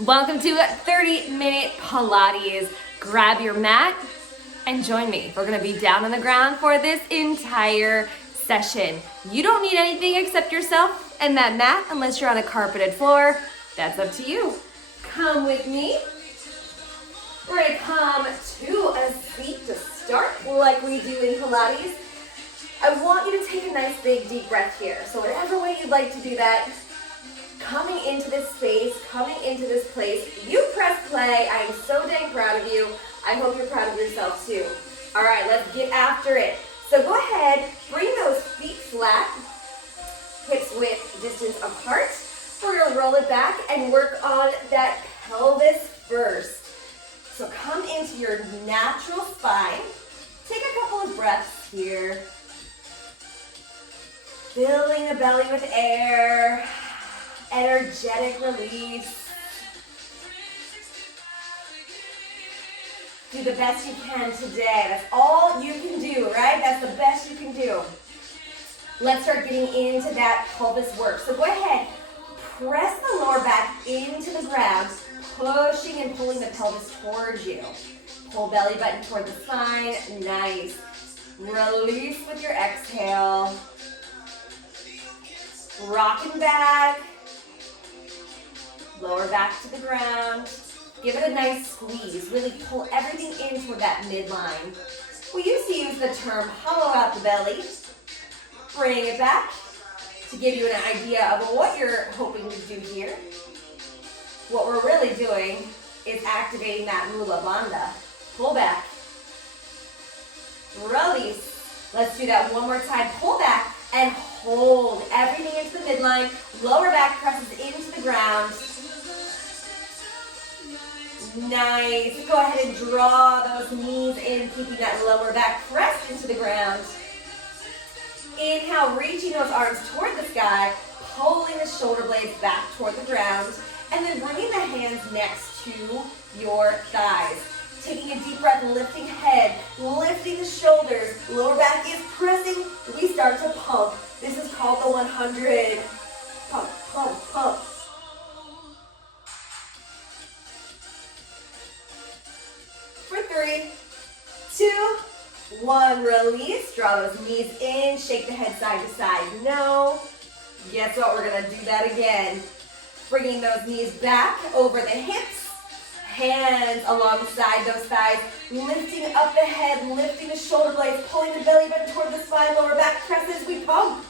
Welcome to 30-minute Pilates. Grab your mat and join me. We're gonna be down on the ground for this entire session. You don't need anything except yourself and that mat unless you're on a carpeted floor. That's up to you. Come with me. We're gonna come to a seat to start like we do in Pilates. I want you to take a nice big deep breath here. So whatever way you'd like to do that, coming into this space, coming into this place, you press play. I am so dang proud of you. I hope you're proud of yourself too. All right, let's get after it. So go ahead, bring those feet flat, hips width distance apart. We're gonna roll it back and work on that pelvis first. So come into your natural spine. Take a couple of breaths here. Filling the belly with air. Energetic release. Do the best you can today. That's all you can do, right? That's the best you can do. Let's start getting into that pelvis work. So go ahead, press the lower back into the ground, pushing and pulling the pelvis towards you. Pull belly button toward the spine. Nice. Release with your exhale. Rocking back. Lower back to the ground. Give it a nice squeeze. Really pull everything in toward that midline. We used to use the term hollow out the belly. Bring it back to give you an idea of what you're hoping to do here. What we're really doing is activating that mula bandha. Pull back. Release. Let's do that one more time. Pull back and hold everything into the midline. Lower back presses into the ground. Nice. Go ahead and draw those knees in, keeping that lower back pressed into the ground. Inhale, reaching those arms toward the sky, pulling the shoulder blades back toward the ground, and then bringing the hands next to your thighs. Taking a deep breath, lifting head, lifting the shoulders, lower back is pressing. We start to pump. This is called the 100. Pump, pump, pump. For 3, 2, 1, release. Draw those knees in, shake the head side to side. No. Guess what? We're gonna do that again. Bringing those knees back over the hips. Hands alongside those thighs, lifting up the head, lifting the shoulder blades, pulling the belly button toward the spine, lower back presses, we pump.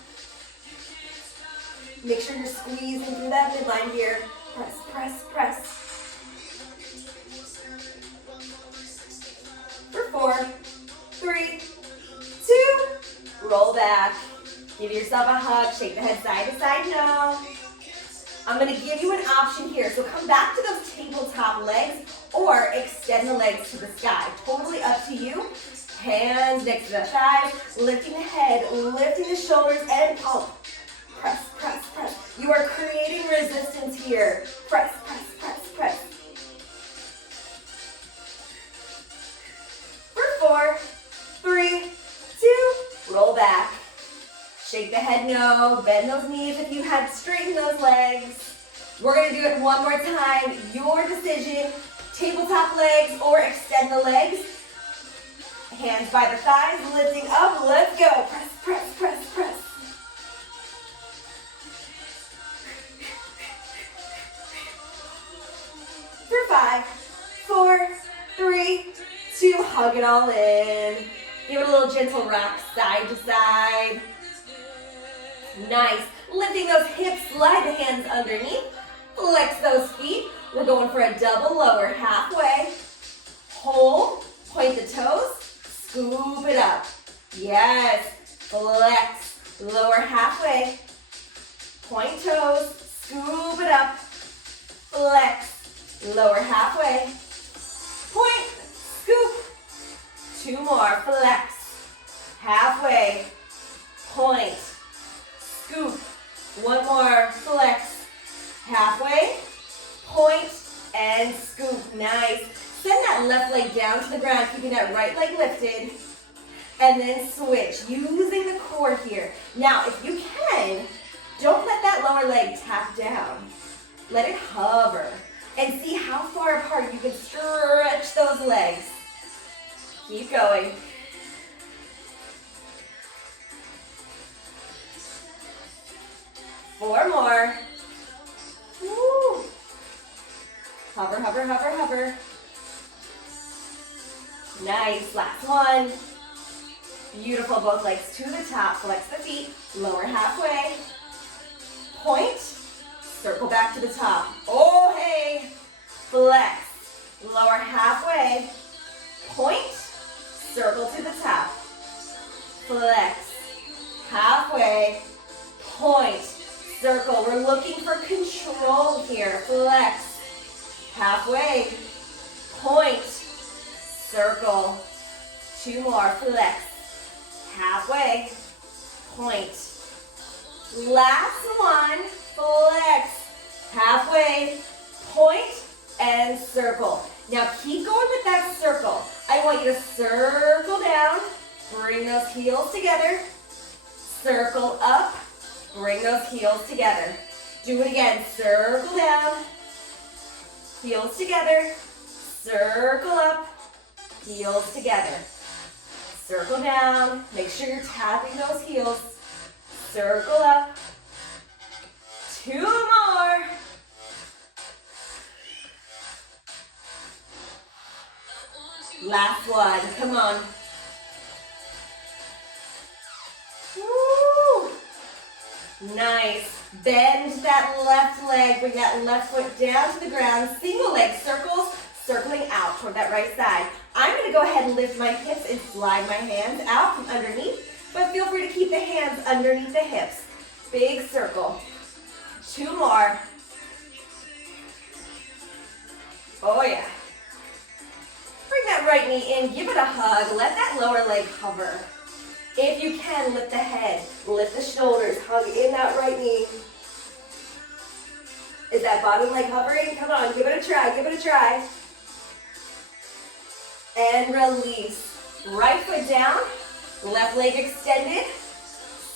Make sure you're squeezing through that midline here. Press, press, press. For 4, 3, 2, roll back. Give yourself a hug, shake the head side to side, no. I'm gonna give you an option here. So come back to those tabletop legs or extend the legs to the sky. Totally up to you. Hands next to the thighs, lifting the head, lifting the shoulders, and pump. Press, press, press. You are creating resistance here. Press, press, press, press. For 4, 3, 2, roll back. Shake the head, no. Bend those knees if you had straightened those legs. We're gonna do it one more time. Your decision. Tabletop legs or extend the legs. Hands by the thighs, lifting up. Let's go. Press, press, press, press. For 5, 4, 3, 2, hug it all in. Give it a little gentle rock side to side. Nice. Lifting those hips, slide the hands underneath. Flex those feet. We're going for a double lower halfway. Hold, point the toes, scoop it up. Yes. Flex, lower halfway. Point toes, scoop it up. Flex, lower halfway. Point, scoop. 2 more, flex. Halfway. Point. Scoop. 1 more, flex. Halfway, point, and scoop. Nice. Send that left leg down to the ground, keeping that right leg lifted. And then switch, using the core here. Now, if you can, don't let that lower leg tap down. Let it hover. And see how far apart you can stretch those legs. Keep going. Four more. Woo. Hover, hover, hover, hover. Nice, last one. Beautiful, both legs to the top, flex the feet, lower halfway. Point, circle back to the top. Oh, hey, flex, lower halfway. Point, circle to the top. Flex, halfway, point, circle. We're looking for control here. Flex, halfway, point, circle. Two more, flex, halfway, point. Last one, flex, halfway, point, and circle. Now keep going with that circle. I want you to circle down, bring those heels together, circle up, bring those heels together. Do it again, circle down, heels together, circle up, heels together. Circle down, make sure you're tapping those heels. Circle up. Two more. Last one, come on. Woo. Nice. Bend that left leg, bring that left foot down to the ground. Single leg circles, circling out toward that right side. I'm gonna go ahead and lift my hips and slide my hands out from underneath. But feel free to keep the hands underneath the hips. Big circle. Two more. Oh yeah. Bring that right knee in, give it a hug. Let that lower leg hover. If you can, lift the head, lift the shoulders, hug in that right knee. Is that bottom leg hovering? Come on, give it a try, give it a try. And release. Right foot down. Left leg extended,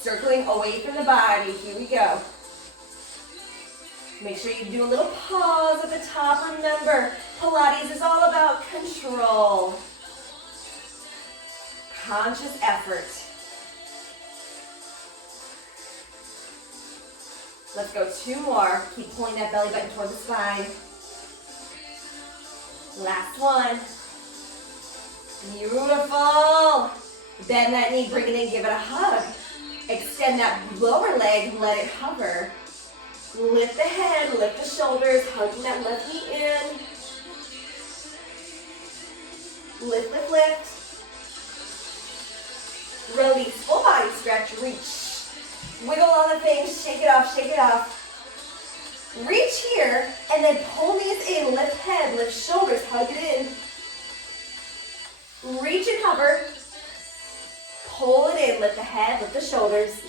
circling away from the body. Here we go. Make sure you do a little pause at the top. Remember, Pilates is all about control. Conscious effort. Let's go two more. Keep pulling that belly button toward the spine. Last one. Beautiful. Bend that knee, bring it in, give it a hug. Extend that lower leg, let it hover. Lift the head, lift the shoulders, hugging that left knee in. Lift, lift, lift. Release, full body stretch, reach. Wiggle on the things, shake it off, shake it off. Reach here, and then pull knees in, lift head, lift shoulders, hug it in. Reach and hover. Pull it in, lift the head, lift the shoulders.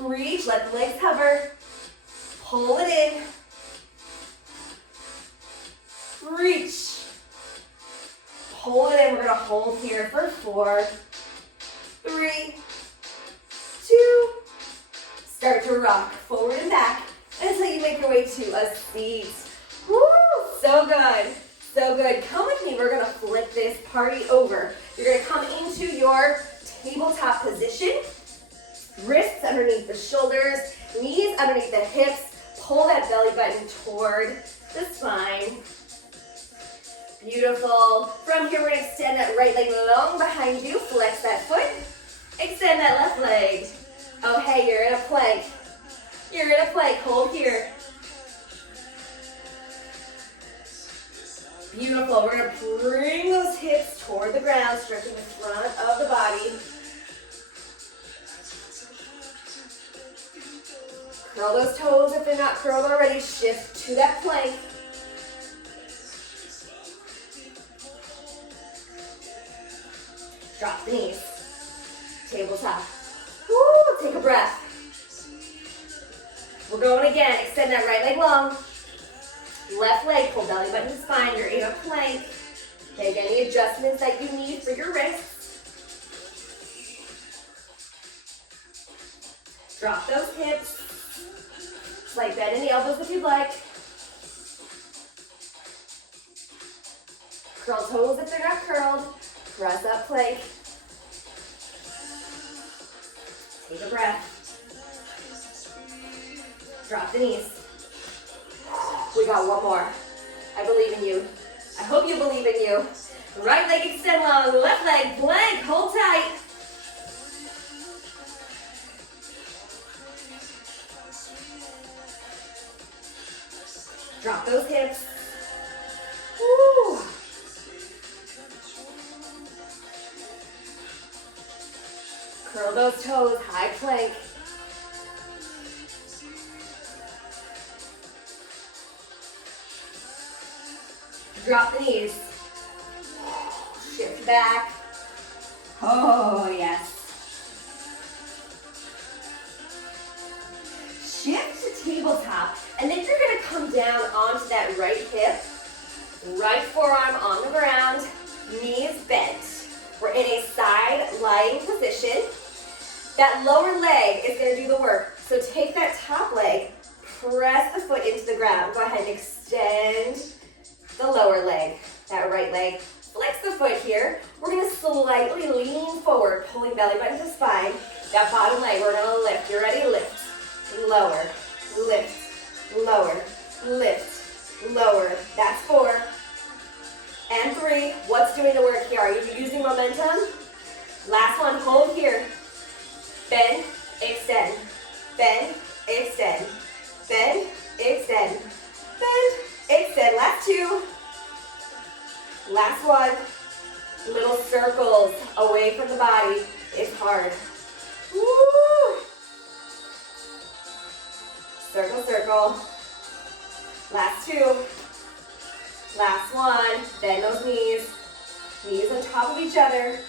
Reach, let the legs hover. Pull it in. Reach. Pull it in. We're going to hold here for 4, 3, 2. Start to rock forward and back until you make your way to a seat. Woo! So good. So good. Come with me. We're going to flip this party over. You're going to come into your tabletop position. Wrists underneath the shoulders, knees underneath the hips. Pull that belly button toward the spine. Beautiful. From here, we're going to extend that right leg long behind you. Flex that foot. Extend that left leg. Oh, hey, you're in a plank. You're in a plank. Hold here. Beautiful. We're going to bring those hips toward the ground, stretching the front of the body. Curl those toes if they're not curled already. Shift to that plank. Drop the knees. Tabletop. Woo, take a breath. We're going again. Extend that right leg long. Left leg, pull belly button to spine. You're in a plank. Make any adjustments that you need for your wrists. Drop those hips. Slight bend in the elbows if you'd like. Curl toes if they're not curled. Press up plank. Take a breath. Drop the knees. We got one more. I believe in you. I hope you believe in you. Right leg extend long, left leg plank, hold tight. Drop those hips. Woo. Curl those toes, high plank. Drop the knees. Shift back. Oh, yes. Shift to tabletop. And then you're going to come down onto that right hip. Right forearm on the ground. Knees bent. We're in a side lying position. That lower leg is going to do the work. So take that top leg. Press the foot into the ground. Go ahead and extend the lower leg. That right leg. Flex the foot here. We're going to slightly lean forward, pulling belly button to spine. That bottom leg, we're going to lift. You ready? Lift. Lower. Lift. Lower. Lift. Lower. That's 4. And 3. What's doing the work here? Are you using momentum? Last one. Hold here. Bend. Extend. Bend. Extend. Bend. Extend. Bend. Extend. Last 2. Last one. Little circles away from the body. It's hard. Woo! Circle, circle. Last 2. Last one. Bend those knees. Knees on top of each other.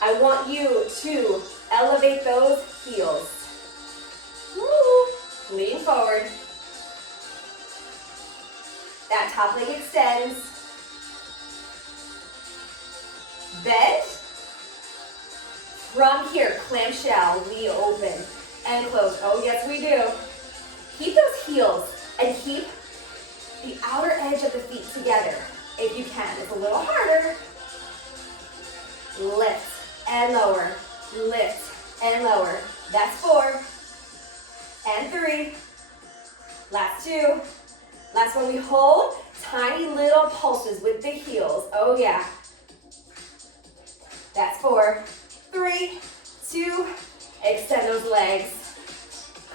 I want you to elevate those heels. Woo! Lean forward. That top leg extends. Bend. From here, clamshell, we open and close. Oh, yes, we do. Keep those heels and keep the outer edge of the feet together if you can. It's a little harder. Lift and lower. Lift and lower. That's 4. And 3. Last 2. Last one, we hold. Tiny little pulses with the heels. Oh, yeah. That's 4, 3, 2, extend those legs.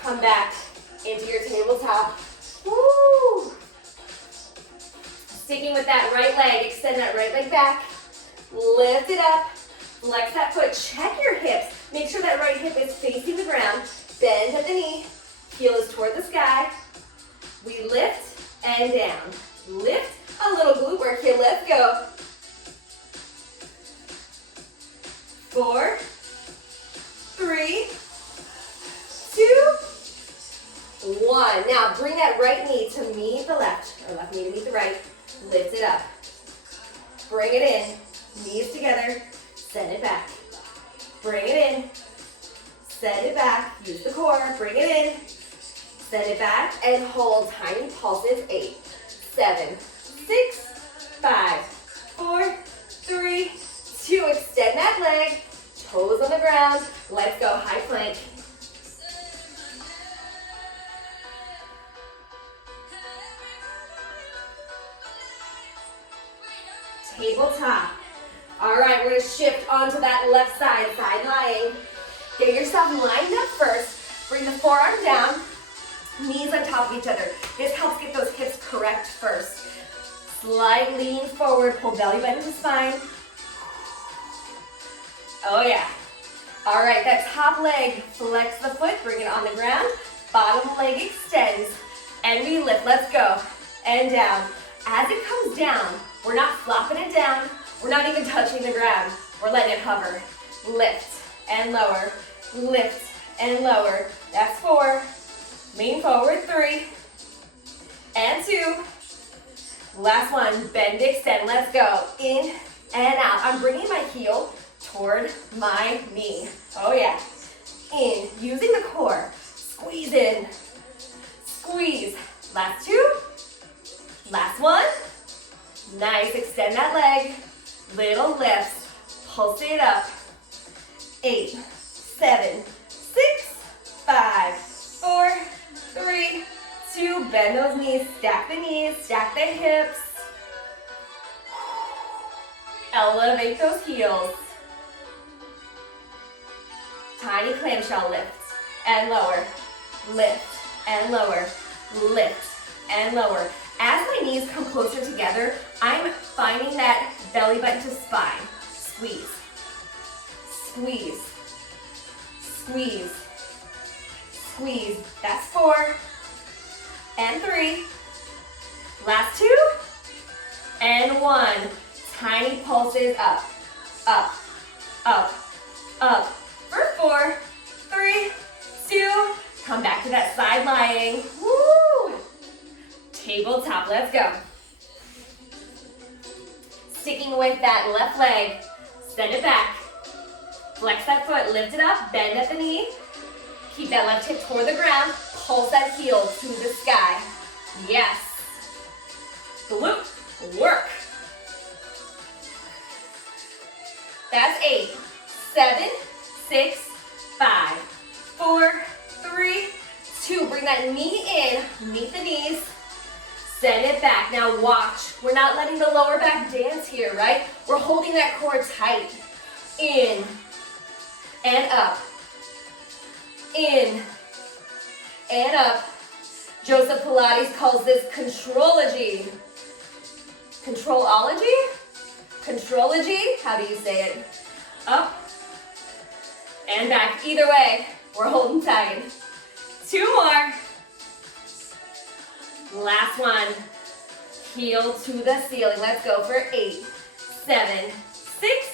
Come back into your tabletop. Woo! Sticking with that right leg, extend that right leg back. Lift it up, flex that foot, check your hips. Make sure that right hip is facing the ground. Bend at the knee, heel is toward the sky. We lift and down. Lift, a little glute work here, let's go. 4, 3, 2, 1. Now bring that right knee to meet the left, or left knee to meet the right. Lift it up. Bring it in. Knees together. Send it back. Bring it in. Send it back. Use the core. Bring it in. Send it back and hold tiny pulses. 8, 7, 6, 5, 4, 3, 2. Extend that leg. Toes on the ground. Let's go. High plank. Tabletop. All right, we're going to shift onto that left side, side lying. Get yourself lined up first. Bring the forearm down. Knees on top of each other. This helps get those hips correct first. Slight lean forward. Pull belly button to spine. Oh, yeah. All right, that top leg, flex the foot, bring it on the ground. Bottom leg extends, and we lift. Let's go. And down. As it comes down, we're not flopping it down. We're not even touching the ground. We're letting it hover. Lift and lower. Lift and lower. That's 4. Lean forward. 3. And 2. Last one. Bend, extend. Let's go. In and out. I'm bringing my heel toward my knee. Oh, yeah. In. Using the core. Squeeze in. Squeeze. Last 2. Last 1. Nice, extend that leg. Little lifts, pulse it up. 8, 7, 6, 5, 4, 3, 2, bend those knees, stack the knees, stack the hips. Elevate those heels. Tiny clamshell lifts and lower, lift and lower, lift and lower. As my knees come closer together, I'm finding that belly button to spine. Squeeze, squeeze, squeeze, squeeze. That's 4 and 3. Last 2 and 1. Tiny pulses up, up, up, up. For 4, 3, 2. Come back to that side lying. Woo! Tabletop, let's go. Sticking with that left leg, send it back. Flex that foot, lift it up, bend at the knee. Keep that left hip toward the ground. Pulse that heel to the sky. Yes. Glute work. That's 8, 7, 6, 5, 4, 3, 2. Bring that knee in, meet the knees. Send it back. Now watch. We're not letting the lower back dance here, right? We're holding that core tight. In and up. In and up. Joseph Pilates calls this contrology. Controlology? Contrology? How do you say it? Up and back. Either way, we're holding tight. 2 more. Last one. Heel to the ceiling. Let's go for 8, 7, 6,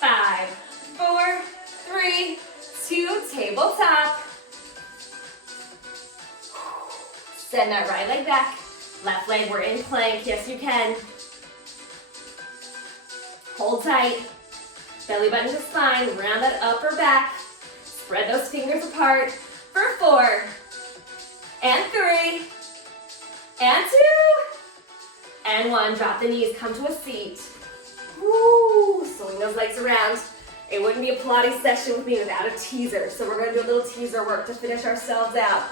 5, 4, 3, 2. Tabletop. Send that right leg back. Left leg, we're in plank. Yes, you can. Hold tight. Belly button to spine. Round that upper back. Spread those fingers apart for 4 and 3 and 2 and 1. Drop the knees. Come to a seat. Woo! Swing those legs around. It wouldn't be a Pilates session with me without a teaser. So we're going to do a little teaser work to finish ourselves out.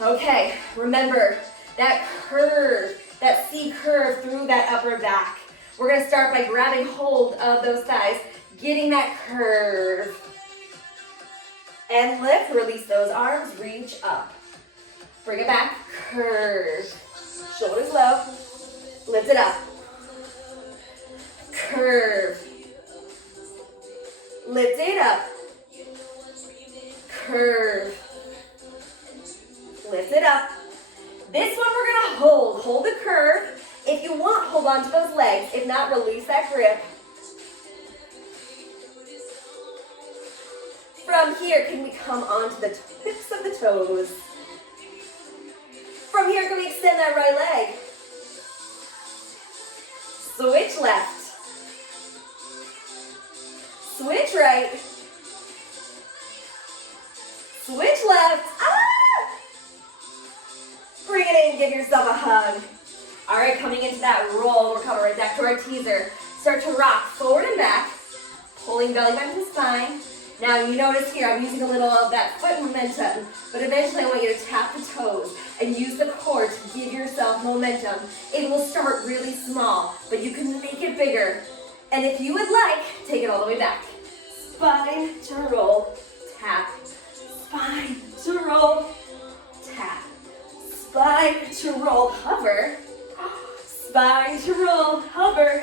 Okay, remember that curve, that C curve through that upper back. We're going to start by grabbing hold of those thighs, getting that curve. And lift, release those arms, reach up. Bring it back, curve. Shoulders low, lift it up. Curve. Lift it up. Curve. Lift it up. This one we're going to hold. Hold the curve. If you want, hold on to those legs. If not, release that grip. From here, can we come onto the tips of the toes? From here, can we extend that right leg? Switch left. Switch right. Switch left. Ah! Bring it in, give yourself a hug. All right, coming into that roll, we're coming right back to our teaser. Start to rock forward and back, pulling belly button to spine. Now you notice here, I'm using a little of that foot momentum, but eventually I want you to tap the toes and use the core to give yourself momentum. It will start really small, but you can make it bigger. And if you would like, take it all the way back. Spine to roll, tap. Spine to roll, tap. Spine to roll, hover. Spine to roll, hover.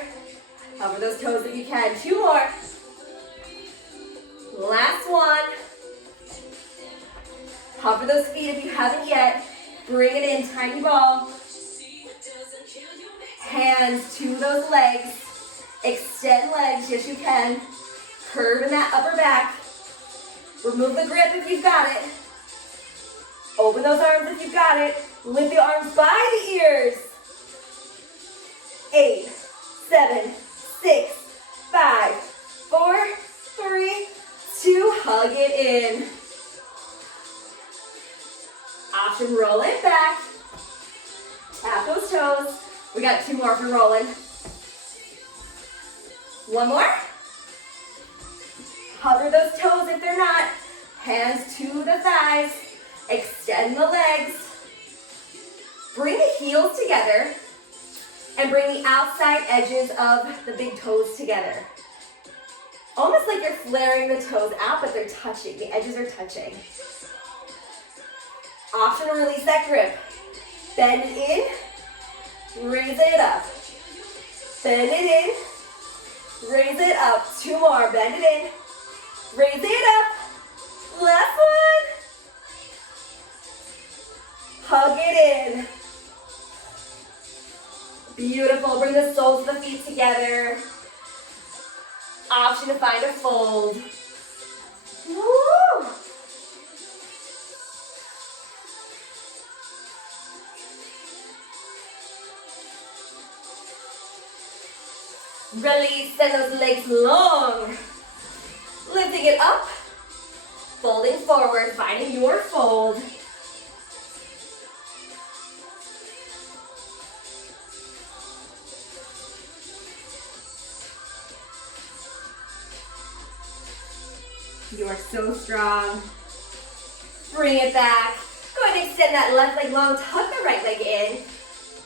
Hover those toes if you can. 2 more. Last one. Hover those feet if you haven't yet. Bring it in, tiny ball. Hands to those legs. Extend legs, yes you can. Curve in that upper back. Remove the grip if you've got it. Open those arms if you've got it. Lift the arms by the ears. 8, 7, 6, 5, 4, 3, 2. Hug it in. Option, roll it back. Tap those toes. We got 2 more for rolling. One more. Hover those toes if they're not. Hands to the thighs. Extend the legs. Bring the heels together and bring the outside edges of the big toes together. Almost like you're flaring the toes out, but they're touching. The edges are touching. Option to release that grip. Bend it in, raise it up. Bend it in, raise it up. Two more, bend it in, raise it up. Last one. Hug it in. Beautiful, bring the soles of the feet together. Option to find a fold. Woo! Release, send those legs long. Lifting it up, folding forward, finding your fold. You are so strong. Bring it back. Go ahead and extend that left leg long, tuck the right leg in.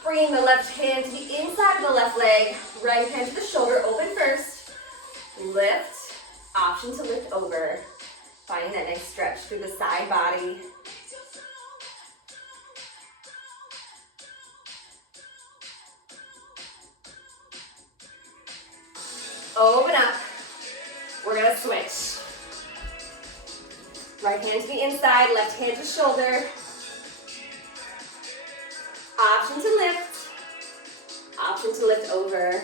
Bring the left hand to the inside of the left leg. Right hand to the shoulder, open first. Lift, option to lift over. Finding that nice stretch through the side body. Open up. We're gonna switch. Right hand to the inside, left hand to shoulder. Option to lift. Option to lift over.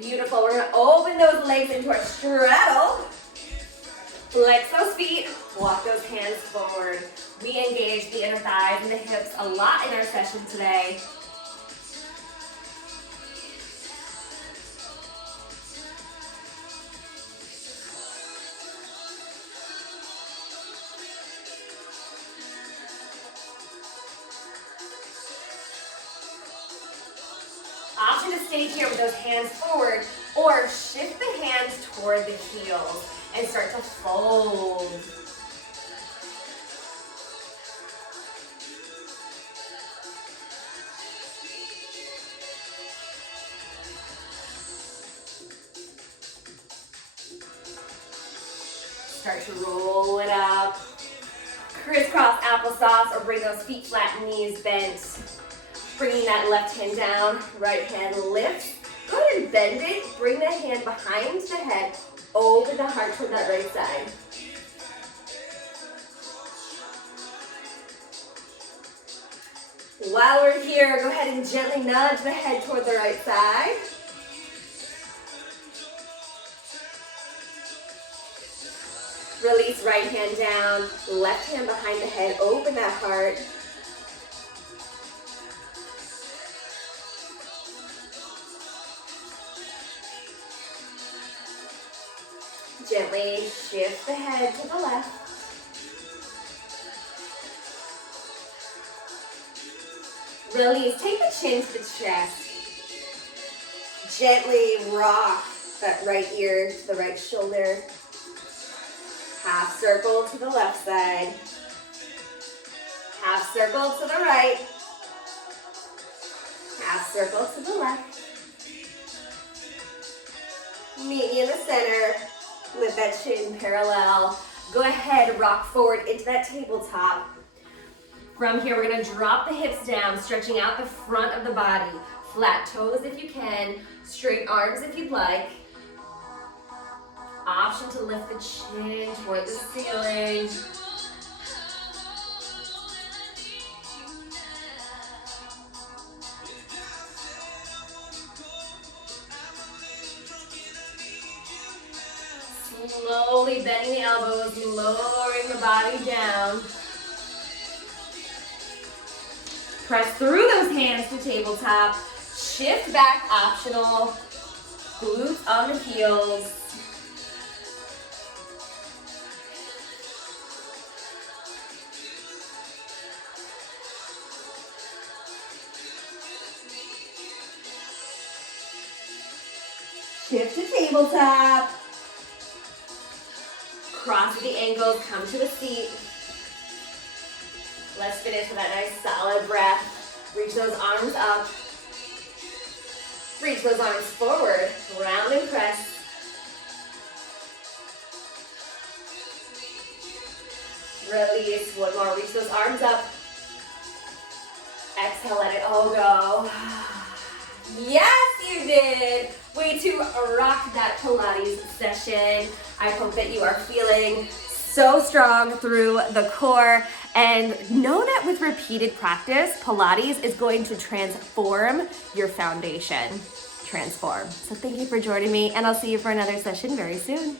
Beautiful. We're going to open those legs into our straddle. Flex those feet. Walk those hands forward. We engage the inner thighs and the hips a lot in our session today. Option to stay here with those hands forward or shift the hands toward the heels and start to fold. Start to roll it up. Crisscross applesauce or bring those feet flat, knees bent. Bringing that left hand down, right hand lifts. Go ahead and bend it. Bring the hand behind the head. Open the heart toward that right side. While we're here, go ahead and gently nudge the head toward the right side. Release right hand down, left hand behind the head. Open that heart. Gently shift the head to the left. Release, take the chin to the chest. Gently rock that right ear to the right shoulder. Half circle to the left side. Half circle to the right. Half circle to the left. Meet me in the center. Lift that chin parallel. Go ahead, rock forward into that tabletop. From here, we're gonna drop the hips down, stretching out the front of the body. Flat toes if you can, straight arms if you'd like. Option to lift the chin toward the ceiling. Slowly bending the elbows, lowering the body down. Press through those hands to tabletop. Shift back, optional. Glutes on the heels. Shift to tabletop. Cross the ankles, come to a seat. Let's finish with that nice solid breath. Reach those arms up. Reach those arms forward, round and press. Release, one more, reach those arms up. Exhale, let it all go. Yes, you did. Way to rock that Pilates session. I hope that you are feeling so strong through the core. And know that with repeated practice, Pilates is going to transform your foundation. Transform. So thank you for joining me, and I'll see you for another session very soon.